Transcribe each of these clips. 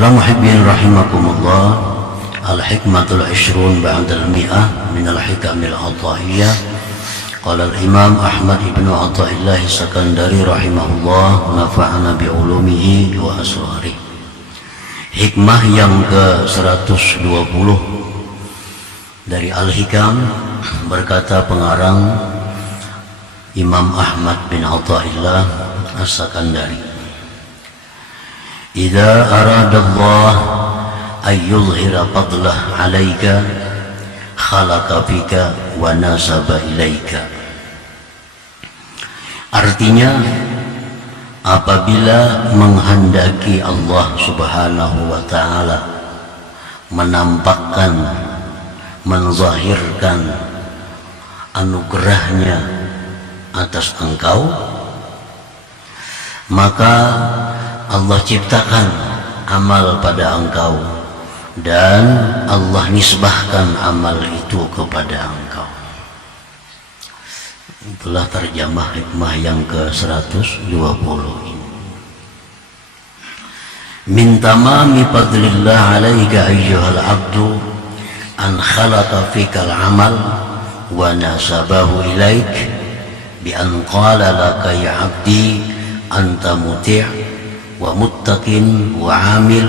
Para muhibbin rahimakumullah, al-hikmatul ishrun ba'dal mi'ah minal hikamil ataiyah. Qala al-imam Ahmad ibn Athaillah Sakandari rahimahullah, nafa'ana bi'ulumihi wa asrari. Hikmah yang ke-120 dari Al-Hikam, berkata pengarang Imam Ahmad bin Athaillah As-Sakandari, idza aradallah ay yuzhira fadlah 'alaika khalaqa fika wa nasaba ilaika. Artinya, apabila menghendaki Allah Subhanahu wa ta'ala menampakkan, menzahirkan anugerahnya atas engkau, maka Allah ciptakan amal pada engkau dan Allah nisbahkan amal itu kepada engkau. Itulah terjemah hikmah yang ke-120 ini. Min tamami fadlillah alaika ayyuhal abdu an khalaqa fikal amal wa nasabahu ilaik bi an qala laka ya abdi anta muti' wa muttaqin wa amil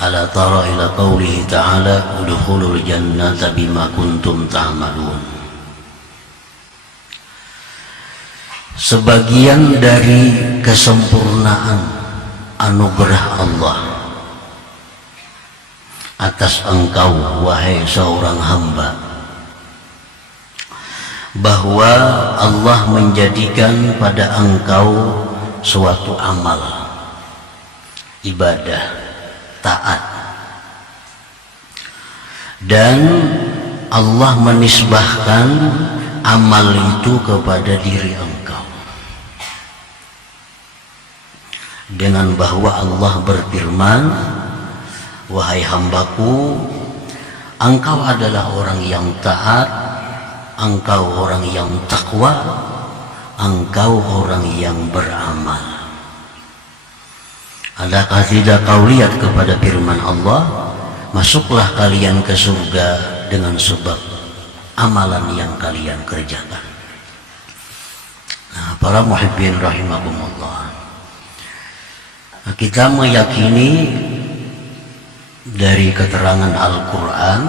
ala tara ila qawlihi ta'ala udkhulul jannata bima kuntum ta'malun. Sebagian dari kesempurnaan anugerah Allah atas engkau wahai seorang hamba, bahwa Allah menjadikan pada engkau suatu amal, ibadah, taat, dan Allah menisbahkan amal itu kepada diri engkau, dengan bahwa Allah berfirman, wahai hambaku, engkau adalah orang yang taat, engkau orang yang takwa, engkau orang yang beramal. Adakah tidak kau lihat kepada firman Allah, masuklah kalian ke surga dengan sebab amalan yang kalian kerjakan. Nah, para muhibbin rahimakumullah, kita meyakini dari keterangan Al-Quran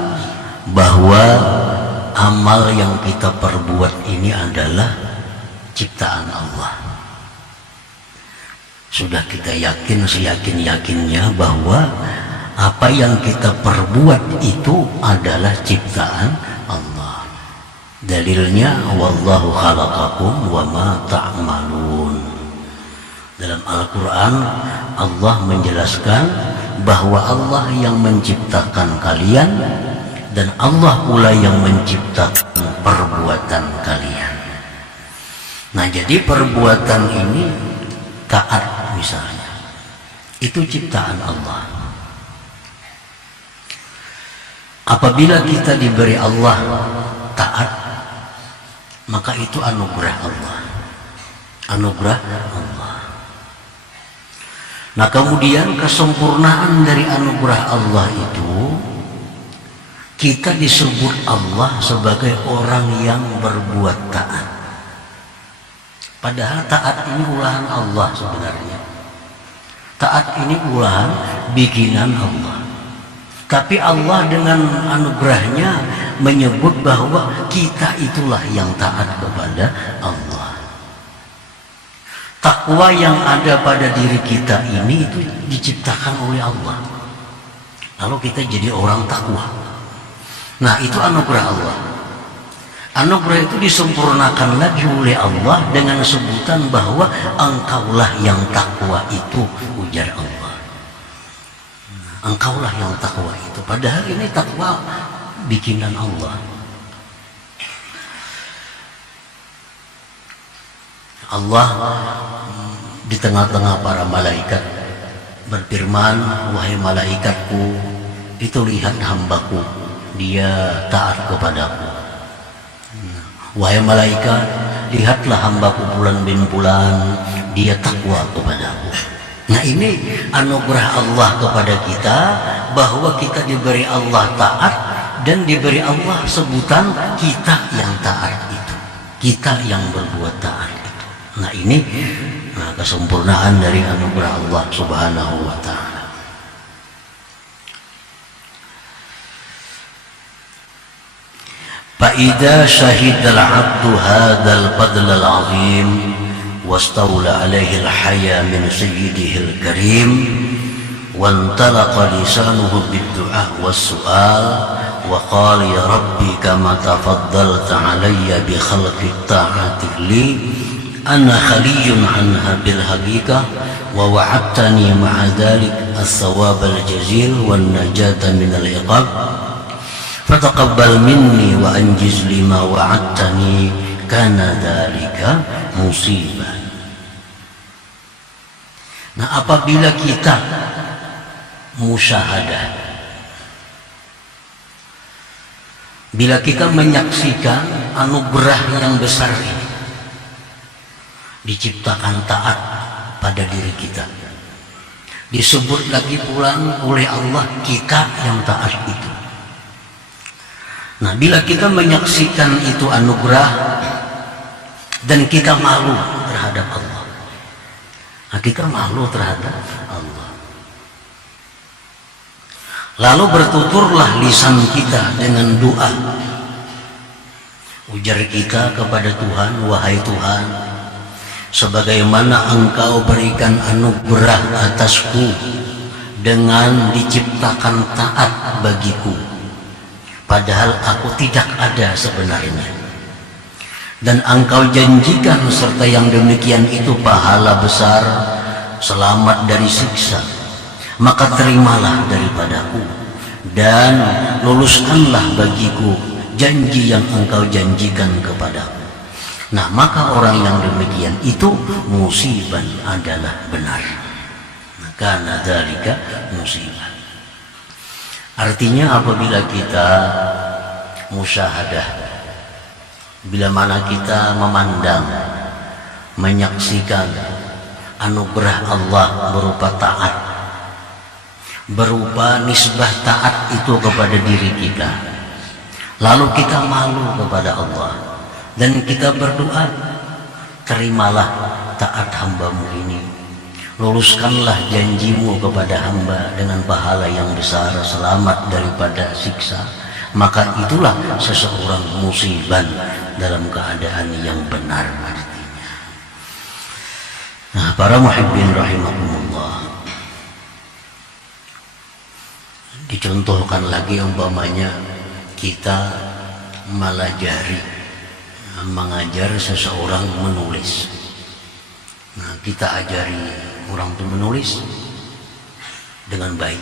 bahwa amal yang kita perbuat ini adalah ciptaan Allah. Sudah kita yakin seyakin-yakinnya bahwa apa yang kita perbuat itu adalah ciptaan Allah. Dalilnya wallahu khalaqakum wa ma ta'malun. Dalam Al-Quran Allah menjelaskan bahwa Allah yang menciptakan kalian dan Allah pula yang menciptakan perbuatan kalian. Nah, jadi perbuatan ini, taat misalnya, itu ciptaan Allah. Apabila kita diberi Allah taat, maka itu anugerah Allah. Anugerah Allah. Nah, kemudian kesempurnaan dari anugerah Allah itu, kita disebut Allah sebagai orang yang berbuat taat. Padahal taat ini ulahan Allah sebenarnya. Taat ini ulahan bikinan Allah. Tapi Allah dengan anugerahnya menyebut bahwa kita itulah yang taat kepada Allah. Takwa yang ada pada diri kita ini itu diciptakan oleh Allah. Lalu kita jadi orang takwa. Nah, itu anugerah Allah. Anugerah itu disempurnakan lagi oleh Allah dengan sebutan bahwa engkaulah yang takwa itu, ujar Allah. Engkaulah yang takwa itu. Padahal ini takwa bikinan Allah. Allah di tengah-tengah para malaikat berfirman, wahai malaikatku, itu lihat hambaku, dia taat kepadaku. Wahai malaikat, lihatlah hambaku Fulan bin Fulan, dia takwa kepadaku. Nah, Nah, ini anugerah Allah kepada kita, bahwa kita diberi Allah taat, dan diberi Allah sebutan kita yang taat itu, kita yang berbuat taat itu. Nah, ini kesempurnaan dari anugerah Allah Subhanahu wa ta'ala. فإذا شهد العبد هذا الفضل العظيم واستولى عليه الحياء من سيده الكريم وانطلق لسانه بالدعاء والسؤال وقال يا ربي كما تفضلت علي بخلق الطاعات لي أنا خلي عنها بالحقيقة ووعدتني مع ذلك الثواب الجزيل والنجاة من العقاب فتقبل مني وأنجز لي ما وعدتني كان ذلك مصيبة. Nah, apabila kita musyahadah, bila kita menyaksikan anugerah yang besar ini, diciptakan taat pada diri kita, disebut lagi pulang oleh Allah kita yang taat itu. Nah, bila kita menyaksikan itu anugerah dan kita malu terhadap Allah, nah, kita malu terhadap Allah, lalu bertuturlah lisan kita dengan doa, ujar kita kepada Tuhan, wahai Tuhan, sebagaimana Engkau berikan anugerah atasku dengan diciptakan taat bagiku, padahal aku tidak ada sebenarnya, dan Engkau janjikan serta yang demikian itu pahala besar, selamat dari siksa, maka terimalah daripadaku dan luluskanlah bagiku janji yang Engkau janjikan kepadaku. Nah, maka orang yang demikian itu musibah adalah benar. Karena dzalika musibah. Artinya apabila kita musyahadah, bila mana kita memandang, menyaksikan anugerah Allah berupa taat, berupa nisbah taat itu kepada diri kita, lalu kita malu kepada Allah dan kita berdoa, terimalah taat hambamu ini, luluskanlah janjimu kepada hamba dengan pahala yang besar, selamat daripada siksa, maka itulah seseorang musibah dalam keadaan yang benar artinya. Nah, para muhibbin rahimakumullah, dicontohkan lagi umpamanya kita mengajar seseorang menulis. Nah, kita ajari orang itu menulis dengan baik.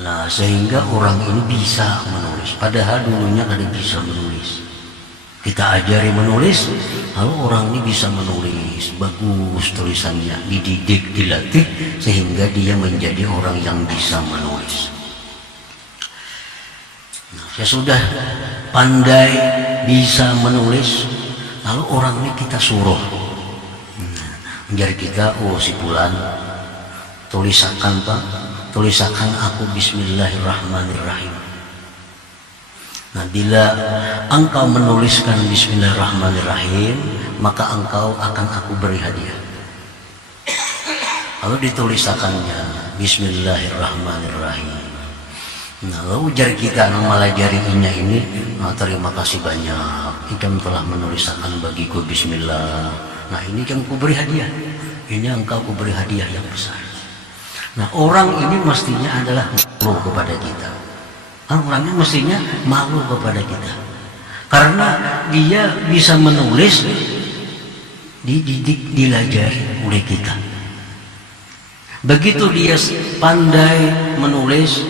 Nah, sehingga orang ini bisa menulis, padahal dulunya kada bisa menulis. Kita ajari menulis, lalu orang ini bisa menulis, bagus tulisannya, dididik, dilatih, sehingga dia menjadi orang yang bisa menulis. Nah, saya sudah pandai bisa menulis, lalu orang ini kita suruh, menjadi kita, oh si fulan, tulisakan Pak, tulisakan aku Bismillahirrahmanirrahim. Nah, bila engkau menuliskan Bismillahirrahmanirrahim, maka engkau akan aku beri hadiah. Lalu ditulisakannya Bismillahirrahmanirrahim. Nah, lalu ujar kita melajarinya ini, nah, terima kasih banyak, engkau telah menulisakan bagiku Bismillah. Nah, ini yang ku beri hadiah, ini engkau ku beri hadiah yang besar. Nah, orang ini mestinya adalah malu kepada kita. Orangnya mestinya malu kepada kita, karena dia bisa menulis, dididik, dilajari oleh kita. Begitu dia pandai menulis,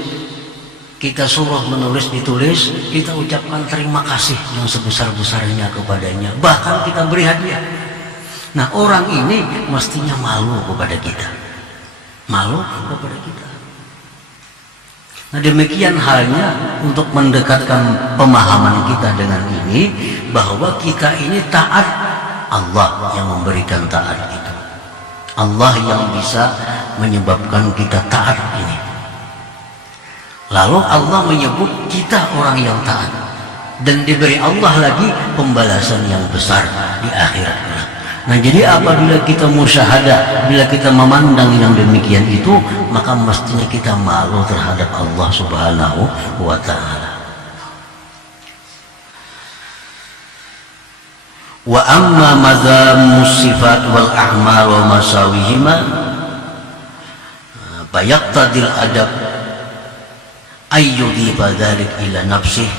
kita suruh menulis, ditulis, kita ucapkan terima kasih yang sebesar-besarnya kepadanya, bahkan kita beri hadiah. Nah, orang ini mestinya malu kepada kita, malu kepada kita. Nah, demikian halnya untuk mendekatkan pemahaman kita dengan ini, bahwa kita ini taat Allah yang memberikan taat itu. Allah yang bisa menyebabkan kita taat ini. Lalu Allah menyebut kita orang yang taat, dan diberi Allah lagi pembalasan yang besar di akhirat. Nah, jadi apabila kita musyahadah, bila kita memandang yang demikian itu, maka mestinya kita malu terhadap Allah Subhanahu wa ta'ala. Wa amma madhammus sifat wal a'mal wa masawihima bayaqtadil adab ayyudhiba dhalik ila nafsih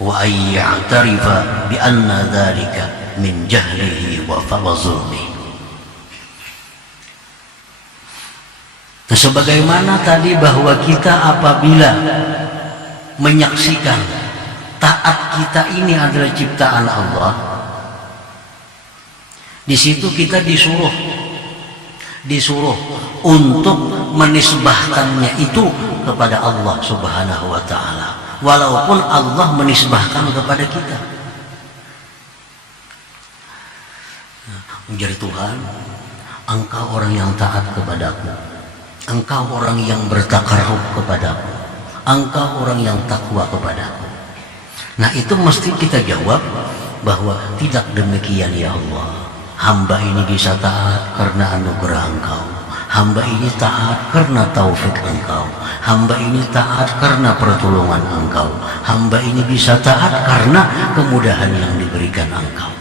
wa ayya'tarifa bi anna dhalika min jahlihi wa zulmi. Sebagaimana tadi bahwa kita apabila menyaksikan taat kita ini adalah ciptaan Allah, di situ kita disuruh untuk menisbahkannya itu kepada Allah Subhanahu wa ta'ala, walaupun Allah menisbahkan kepada kita. Menjadi Tuhan, Engkau orang yang taat kepadaku, Engkau orang yang bertakarrub kepadaku, Engkau orang yang takwa kepadaku. Nah, itu mesti kita jawab bahwa tidak demikian ya Allah. Hamba ini bisa taat karena anugerah Engkau. Hamba ini taat karena taufik Engkau. Hamba ini taat karena pertolongan Engkau. Hamba ini bisa taat karena kemudahan yang diberikan Engkau.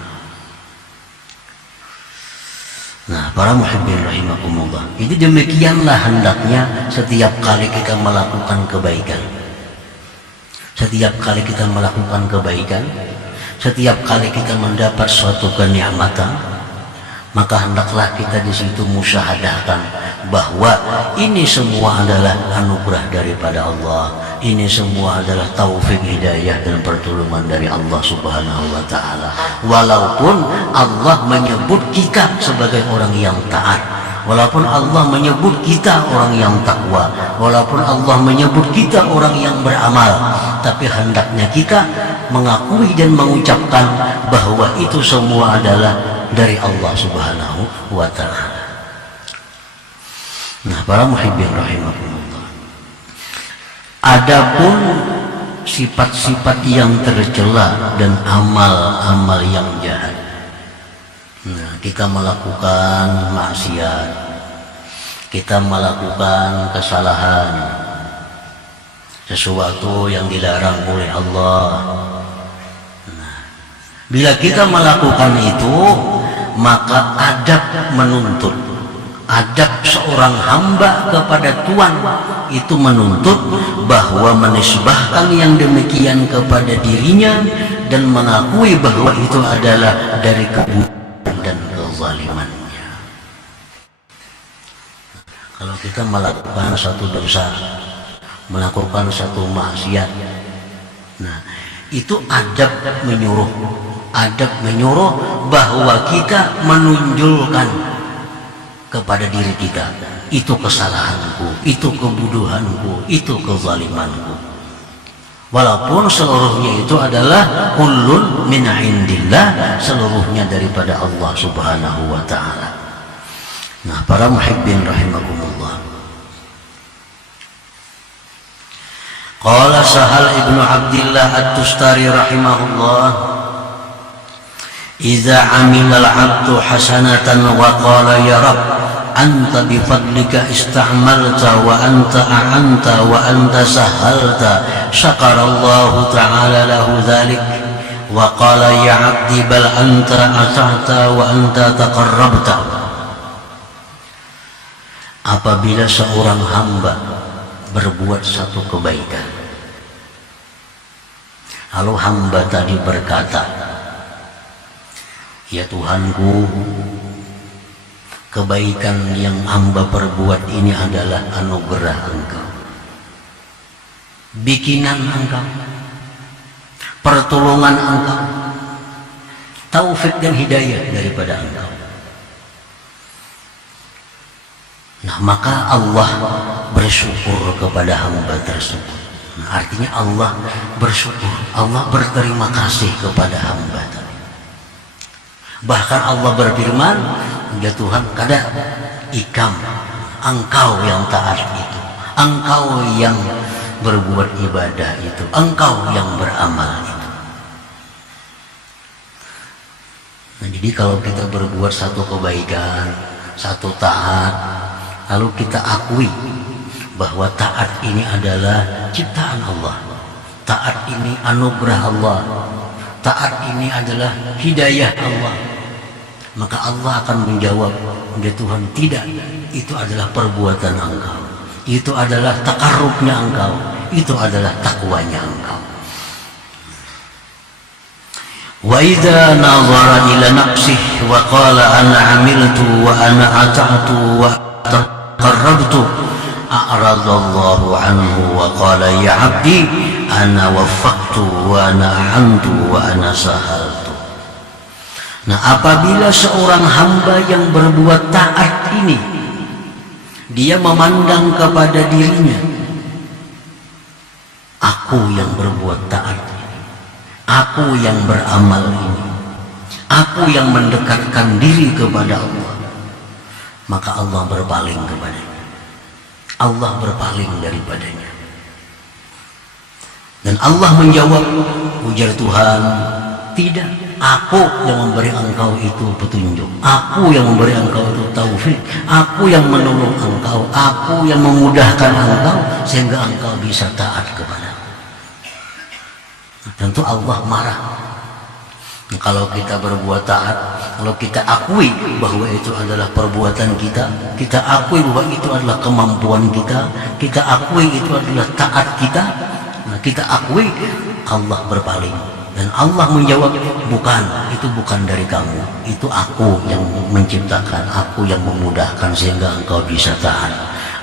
Nah, para muhibbin rahimakumullah, ini demikianlah hendaknya setiap kali kita melakukan kebaikan. Setiap kali kita melakukan kebaikan, setiap kali kita mendapat suatu kenikmatan, maka hendaklah kita di situ musyahadahkan bahwa ini semua adalah anugerah daripada Allah. Ini semua adalah taufik, hidayah dan pertolongan dari Allah Subhanahu wa ta'ala. Walaupun Allah menyebut kita sebagai orang yang taat, walaupun Allah menyebut kita orang yang takwa, walaupun Allah menyebut kita orang yang beramal, tapi hendaknya kita mengakui dan mengucapkan bahwa itu semua adalah dari Allah Subhanahu wa ta'ala. Nah, para muhibbin rahimahumullah, adapun sifat-sifat yang tercela dan amal-amal yang jahat. Nah, kita melakukan maksiat, kita melakukan kesalahan, sesuatu yang dilarang oleh Allah. Nah, bila kita melakukan itu, maka adab menuntut, adab seorang hamba kepada Tuhan itu menuntut bahwa menisbahkan yang demikian kepada dirinya dan mengakui bahwa itu adalah dari keburukan dan kezalimannya. Kalau kita melakukan satu dosa, melakukan satu maksiat, nah itu adab menyuruh bahwa kita menunjukkan kepada diri kita, itu kesalahanku, itu kebodohanku, itu kezalimanku. Walaupun seluruhnya itu adalah kullun min indillah, seluruhnya daripada Allah Subhanahu wa ta'ala. Nah, para muhibbin rahimakumullah, qala Sahal ibnu Abdillah at-Tustari rahimahullah, idza amila al-'abdu hasanatan wa qala ya Rabb anta bifadlika ista'malta wa anta a'anta wa anta sahalta, syakarallahu ta'ala lahu dhalik wa qala ya 'abdi bal anta ata'ta wa anta taqarrabta. Apabila seorang hamba berbuat satu kebaikan, lalu hamba tadi berkata, ya Tuhanku, kebaikan yang hamba perbuat ini adalah anugerah Engkau, bikinan Engkau, pertolongan Engkau, taufik dan hidayah daripada Engkau. Nah, maka Allah bersyukur kepada hamba tersebut. Nah, artinya Allah bersyukur, Allah berterima kasih kepada hamba tadi. Bahkan Allah berfirman, ya Tuhan, kada ikam, engkau yang taat itu, engkau yang berbuat ibadah itu, engkau yang beramal itu. Nah, jadi kalau kita berbuat satu kebaikan, satu taat, lalu kita akui bahwa taat ini adalah ciptaan Allah, taat ini anugerah Allah, taat ini adalah hidayah Allah, maka Allah akan menjawab, ya Tuhan, tidak, itu adalah perbuatan engkau, itu adalah takarrubnya engkau, itu adalah takwanya engkau. Wa idza nazara ila nafsihi wa qala ana amiltu wa ana ata'tu wa taqarrabtu a'radallahu anhu wa qala ya 'abdi ana waffaqtu wa ana a'antu wa ana sahaltu. Nah, apabila seorang hamba yang berbuat taat ini dia memandang kepada dirinya, aku yang berbuat taat, aku yang beramal ini, aku yang mendekatkan diri kepada Allah, maka Allah berpaling kepadanya, Allah berpaling daripadanya. Dan Allah menjawab, ujar Tuhan, tidak, aku yang memberi engkau itu petunjuk, aku yang memberi engkau itu taufik, aku yang menolong engkau, aku yang memudahkan engkau sehingga engkau bisa taat kepada. Tentu Allah marah. Nah, kalau kita berbuat taat, kalau kita akui bahwa itu adalah perbuatan kita, kita akui bahwa itu adalah kemampuan kita akui itu adalah taat kita, nah kita akui, Allah berpaling. Dan Allah menjawab, bukan, itu bukan dari kamu, itu aku yang menciptakan, aku yang memudahkan sehingga engkau bisa taat,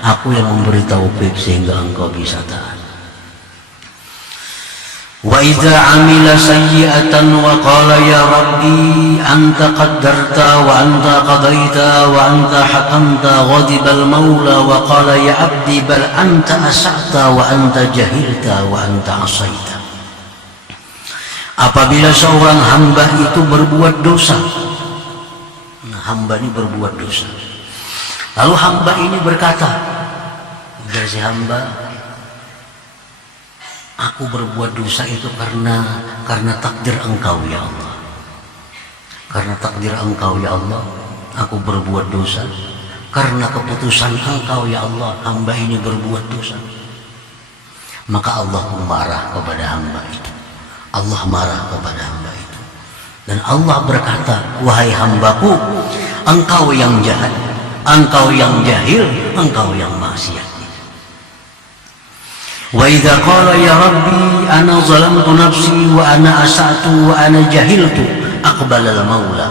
aku yang memberi taufik sehingga engkau bisa taat. Wa idza 'amila sayyi'atan wa qala ya rabbi anta qaddarta wa anta qadaita wa anta hakamta ghadiba al-maula wa qala ya 'abdi bal anta asa'ta wa anta jahilta wa anta asaita. Apabila seorang hamba itu berbuat dosa, nah, hamba ini berbuat dosa, lalu hamba ini berkata, ujar si hamba, aku berbuat dosa itu karena takdir engkau ya Allah, karena takdir engkau ya Allah, aku berbuat dosa, karena keputusan engkau ya Allah, hamba ini berbuat dosa. Maka Allah marah kepada hamba itu, Allah marah kepada hamba itu, dan Allah berkata, wahai hambaku, engkau yang jahat, engkau yang jahil, engkau yang maksiat. Wa idza qala ya rabbi ana zalamtu nafsi wa ana asa'tu wa ana jahiltu aqbala al-maula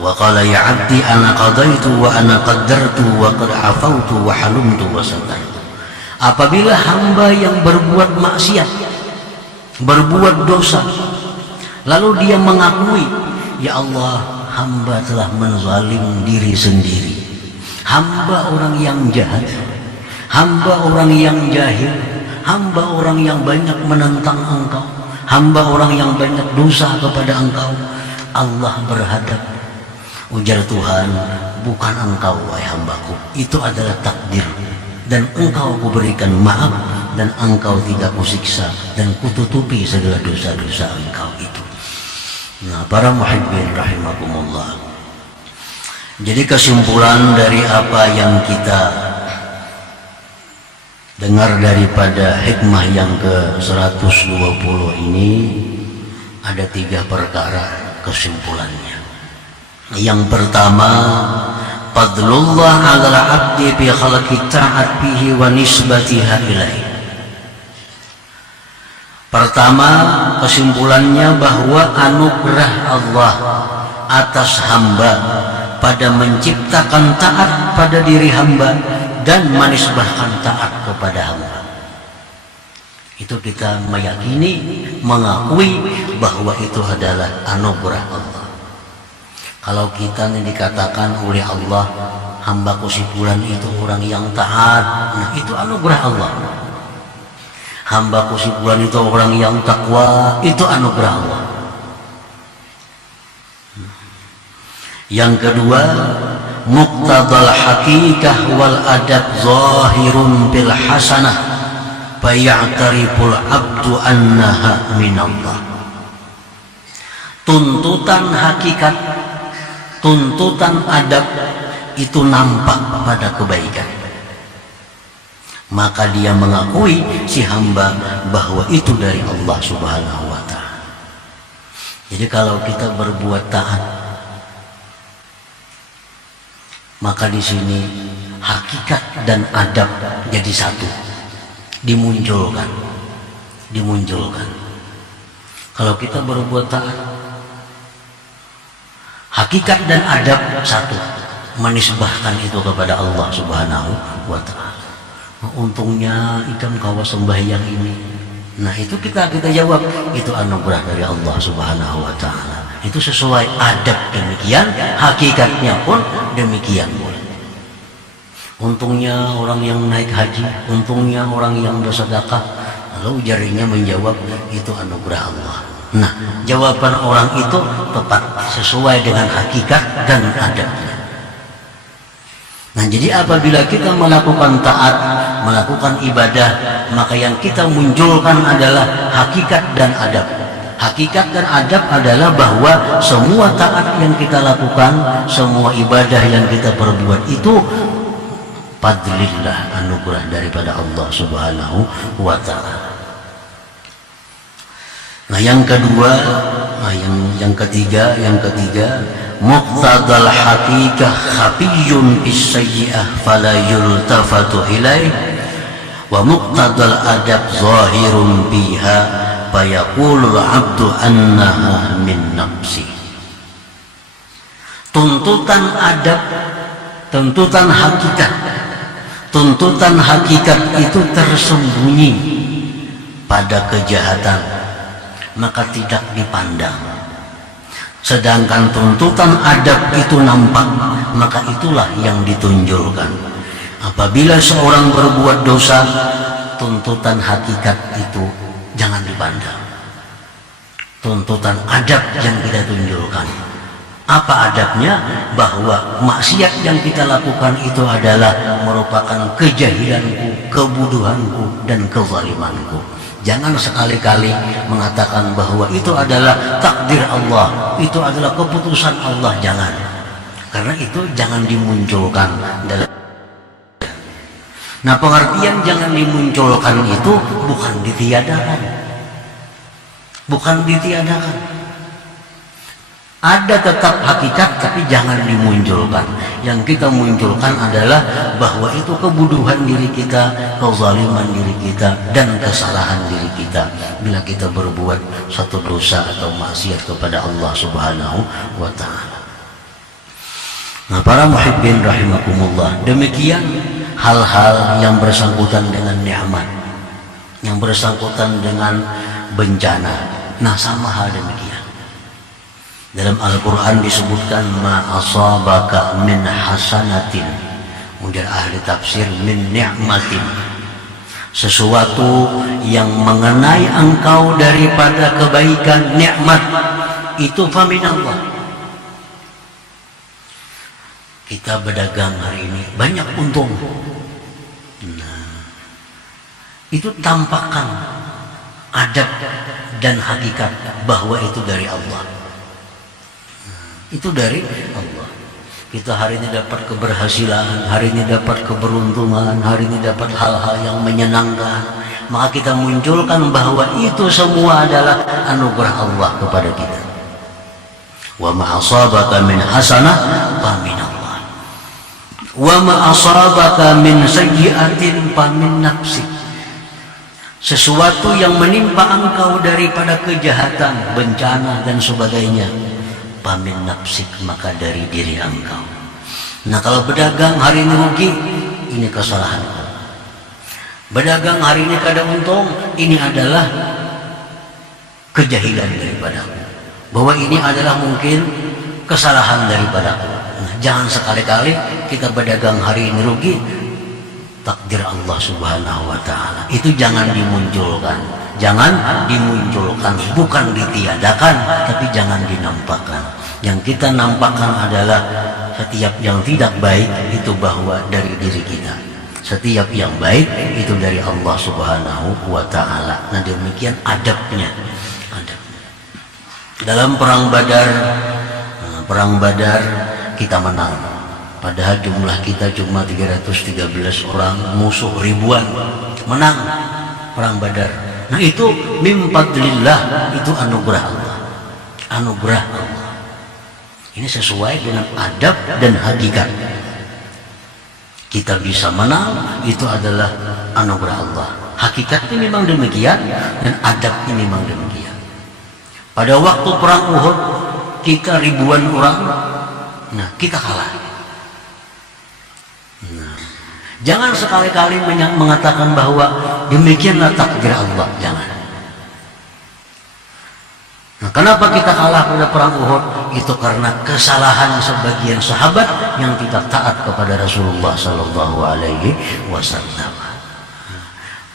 wa qala ya 'abdi ana qadaitu wa ana qaddartu wa qad 'afawtu wa halumtu wa satartu. Apabila hamba yang berbuat maksiat, berbuat dosa, lalu dia mengakui, ya Allah, hamba telah menzalim diri sendiri, hamba orang yang jahat, hamba orang yang jahil, hamba orang yang banyak menentang engkau, hamba orang yang banyak dosa kepada engkau. Allah berhadap, ujar Tuhan, bukan engkau wahai hambaku, itu adalah takdir, dan engkau kuberikan maaf, dan engkau tidak kusiksa, dan kututupi segala dosa-dosa engkau itu. Nah, para muhibbin rahimakumullah, jadi kesimpulan dari apa yang kita dengar daripada hikmah yang ke-120 ini, ada 3 perkara kesimpulannya. Yang pertama, fadlullah 'alal 'abdi bi khalqi ta'at bihi wa nisbatiha ilaihi. Pertama, kesimpulannya bahwa anugerah Allah atas hamba pada menciptakan taat pada diri hamba dan menisbahkan taat kepada hamba. Itu kita meyakini, mengakui bahwa itu adalah anugerah Allah. Kalau kita dikatakan oleh Allah, hambaku si fulan itu orang yang taat, nah itu anugerah Allah. Hambaku si fulan itu orang yang takwa, itu anugerah Allah. Yang kedua, muqtadal haqiqah wal adab zahirun bil hasanah faya'tariful abdu annaha minallah. Tuntutan hakikat, tuntutan adab itu nampak pada kebaikan, maka dia mengakui si hamba bahwa itu dari Allah Subhanahu wa ta'ala. Jadi kalau kita berbuat taat, maka di sini hakikat dan adab jadi satu, dimunculkan. Kalau kita berbuat taat, hakikat dan adab satu, menisbahkan itu kepada Allah Subhanahu wa ta'ala. Untungnya ikan kawas sembahyang ini. Nah itu kita jawab, itu anugerah dari Allah Subhanahu wa ta'ala. Itu sesuai adab demikian, hakikatnya pun demikian pula. Untungnya orang yang naik haji, untungnya orang yang bersedekah, lalu jarinya menjawab, itu anugerah Allah. Nah, jawaban orang itu tepat sesuai dengan hakikat dan adabnya. Nah, jadi apabila kita melakukan taat, melakukan ibadah, maka yang kita munculkan adalah hakikat dan adab. Hakikat dan adab adalah bahwa semua taat yang kita lakukan, semua ibadah yang kita perbuat itu fadlillah, anugerah daripada Allah Subhanahu wa ta'ala. Nah yang kedua, yang ketiga, muqtadal haqiqah khafiyyun bis sayyi'ah fala yultafatu ilaih wa muqtadal adab zahirun biha fayaqulul abdu annaha min nafsi. Tuntutan adab, tuntutan hakikat itu tersembunyi pada kejahatan, maka tidak dipandang. Sedangkan tuntutan adab itu nampak, maka itulah yang ditunjukkan. Apabila seorang berbuat dosa, tuntutan hakikat itu jangan dipandang. Tuntutan adab yang kita tunjukkan. Apa adabnya? Bahwa maksiat yang kita lakukan itu adalah merupakan kejahilanku, kebodohanku, dan kezalimanku. Jangan sekali-kali mengatakan bahwa itu adalah takdir Allah, itu adalah keputusan Allah, jangan. Karena itu jangan dimunculkan dalam. Nah, pengertian jangan dimunculkan itu bukan ditiadakan. Ada tetap hakikat, tapi jangan dimunculkan. Yang kita munculkan adalah bahwa itu kebodohan diri kita, kezaliman diri kita, dan kesalahan diri kita bila kita berbuat satu dosa atau maksiat kepada Allah Subhanahu wa ta'ala. Nah, para muhibbin rahimakumullah, demikian hal-hal yang bersangkutan dengan nikmat, yang bersangkutan dengan bencana. Nah, sama hal demikian. Dalam Al-Quran disebutkan ma asabaka min hasanatin, kemudian ahli tafsir min ni'matin, sesuatu yang mengenai engkau daripada kebaikan, nikmat, itu faminallah. Kita berdagang hari ini banyak untung, nah, itu tampakkan adab dan hakikat bahwa itu dari Allah. Itu dari Allah. Kita hari ini dapat keberhasilan, hari ini dapat keberuntungan, hari ini dapat hal-hal yang menyenangkan, maka kita munculkan bahwa itu semua adalah anugerah Allah kepada kita. Wa ma asabaka min hasanah fa min Allah, wa ma asabaka min sayyi'atin fa min nafsik. Sesuatu yang menimpa engkau daripada kejahatan, bencana dan sebagainya, pamin nafsik, maka dari diri engkau. Nah, kalau berdagang hari ini rugi, ini kesalahan. Berdagang hari ini kada untung, ini adalah kejahilan daripadaku, bahwa ini adalah mungkin kesalahan daripadaku. Nah, jangan sekali-kali kita berdagang hari ini rugi, takdir Allah Subhanahu wa ta'ala. Itu jangan dimunculkan. Jangan dimunculkan, bukan ditiadakan, tapi jangan dinampakkan. Yang kita nampakkan adalah setiap yang tidak baik itu bahwa dari diri kita. Setiap yang baik itu dari Allah Subhanahu wa Ta'ala. Nah, demikian adabnya. Dalam perang Badar kita menang. Padahal jumlah kita cuma 313 orang, musuh ribuan. Menang perang Badar. Nah, itu min fadlillah, itu anugerah Allah. Anugerah Allah. Ini sesuai dengan adab dan hakikat. Kita bisa menang, itu adalah anugerah Allah. Hakikatnya memang demikian, dan adabnya memang demikian. Pada waktu perang Uhud, kita ribuan orang, nah kita kalah. Nah, jangan sekali-kali mengatakan bahwa demikianlah takdir Allah, jangan. Nah, kenapa kita kalah pada perang Uhud? Itu karena kesalahan sebagian sahabat yang tidak taat kepada Rasulullah Sallallahu Alaihi Wasallam.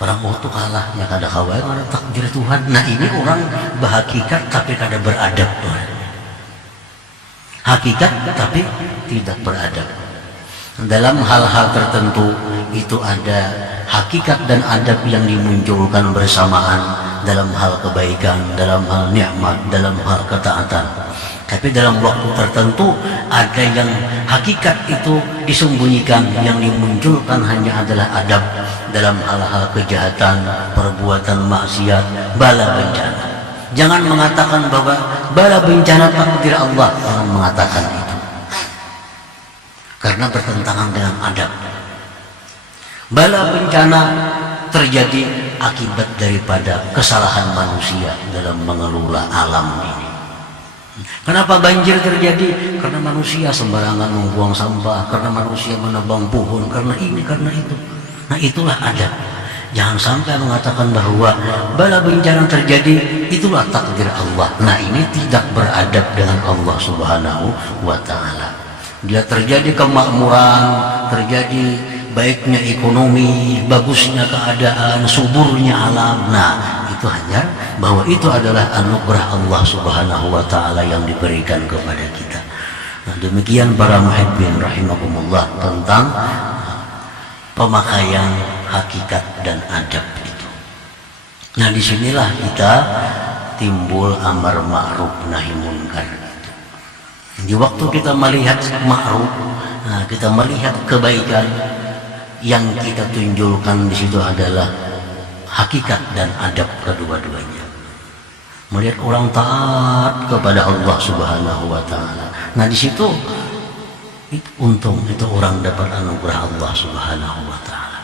Perang Uhud itu kalah, ya kada kawai karena takdir Tuhan. Nah, ini orang berhakikat tapi kada beradab, Tuhan. Hakikat tapi tidak beradab. Dalam hal-hal tertentu itu ada hakikat dan adab yang dimunculkan bersamaan, dalam hal kebaikan, dalam hal nikmat, dalam hal ketaatan. Tapi dalam waktu tertentu ada yang hakikat itu disembunyikan, yang dimunculkan hanya adalah adab dalam hal-hal kejahatan, perbuatan maksiat, bala bencana. Jangan mengatakan bahwa bala bencana takdir Allah, jangan mengatakan itu, karena bertentangan dengan adab. Bala bencana terjadi akibat daripada kesalahan manusia dalam mengelola alam ini. Kenapa banjir terjadi? Karena manusia sembarangan membuang sampah, karena manusia menebang pohon, karena ini, karena itu. Nah, itulah adab. Jangan sampai mengatakan bahwa bala bencana terjadi itulah takdir Allah. Nah, ini tidak beradab dengan Allah Subhanahu wa Ta'ala. Dia terjadi kemakmuran, terjadi baiknya ekonomi, bagusnya keadaan, suburnya alam. Nah, itu hanya bahwa itu adalah anugerah Allah Subhanahu wa Ta'ala yang diberikan kepada kita. Nah, demikian para muhibbin rahimakumullah tentang pemakaian hakikat dan adab itu. Nah, disinilah kita timbul amar ma'ruf nahi munkar itu. Di waktu kita melihat ma'ruf, nah, kita melihat kebaikan, yang kita tunjukkan di situ adalah hakikat dan adab kedua-duanya. Melihat orang taat kepada Allah Subhanahu wa Ta'ala. Nah, di situ untung itu orang dapat anugerah Allah Subhanahu wa Ta'ala.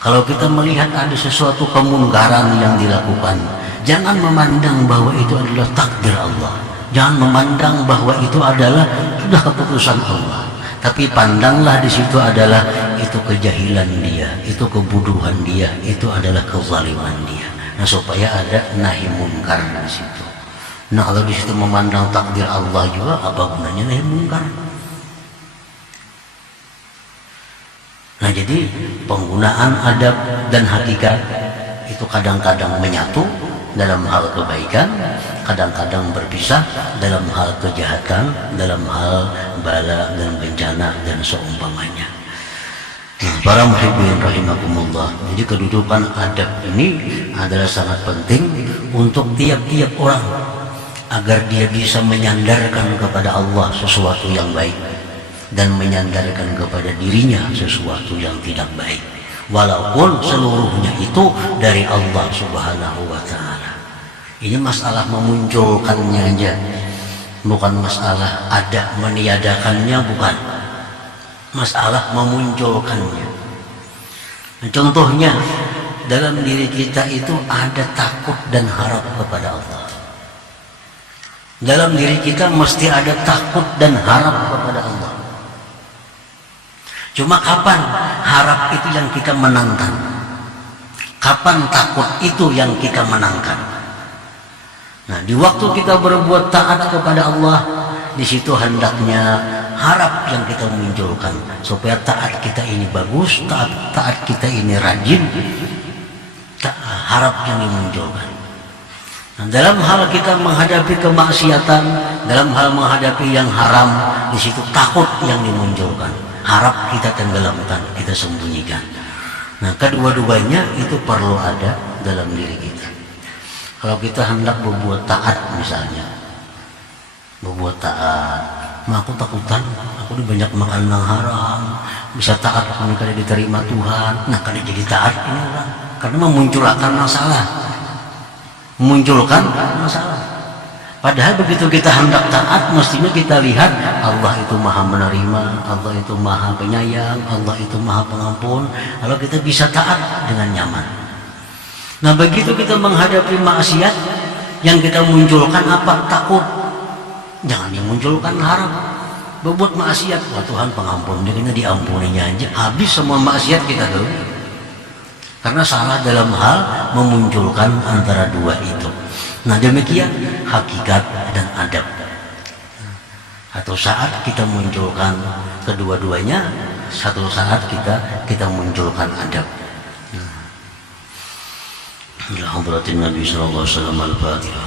Kalau kita melihat ada sesuatu kemunkaran yang dilakukan, jangan memandang bahwa itu adalah takdir Allah. Jangan memandang bahwa itu adalah sudah keputusan Allah. Tapi pandanglah di situ adalah itu kejahilan dia, itu kebodohan dia, itu adalah kezaliman dia. Nah, supaya ada nahi munkar di situ. Nah, kalau di situ memandang takdir Allah juga, apa gunanya nahi munkar? Nah, jadi penggunaan adab dan hakikat itu kadang-kadang menyatu dalam hal kebaikan, kadang-kadang berpisah dalam hal kejahatan, dalam hal bala dan bencana dan seumpamanya. Nah, para muhibbin rahimakumullah, jadi kedudukan adab ini adalah sangat penting untuk tiap-tiap orang agar dia bisa menyandarkan kepada Allah sesuatu yang baik dan menyandarkan kepada dirinya sesuatu yang tidak baik, walaupun seluruhnya itu dari Allah Subhanahu wa Ta'ala. Ini masalah memunculkannya aja, bukan masalah ada meniadakannya, bukan. Masalah memunculkannya. Contohnya, dalam diri kita itu ada takut dan harap kepada Allah. Dalam diri kita mesti ada takut dan harap kepada Allah. Cuma kapan harap itu yang kita menangkan? Kapan takut itu yang kita menangkan? Nah, di waktu kita berbuat taat kepada Allah, di situ hendaknya harap yang kita munculkan supaya taat kita ini bagus, taat kita ini rajin, harap yang dimunculkan. Nah, dalam hal kita menghadapi kemaksiatan, dalam hal menghadapi yang haram, di situ takut yang dimunculkan, harap kita tenggelamkan, kita sembunyikan. Nah, kedua-duanya itu perlu ada dalam diri kita. Kalau kita hendak berbuat taat misalnya, berbuat taat, aku takutan, aku banyak makan yang haram, bisa taat karena diterima Tuhan. Nah, karena jadi taat ini orang, karena memunculkan masalah, memunculkan masalah. Padahal begitu kita hendak taat, mestinya kita lihat Allah itu maha menerima, Allah itu maha penyayang, Allah itu maha pengampun. Kalau kita bisa taat dengan nyaman. Nah, begitu kita menghadapi maksiat, yang kita munculkan apa? Takut. Jangan dimunculkan haram. Berbuat maksiat, wah Tuhan pengampun, dia diampuninya aja, habis semua maksiat kita tuh. Karena salah dalam hal memunculkan antara dua itu. Nah, demikian hakikat dan adab. Satu saat kita munculkan kedua-duanya, satu saat kita munculkan adab. Alhamdulillah Nabi sallallahu alaihi wasallam al-Fatihah.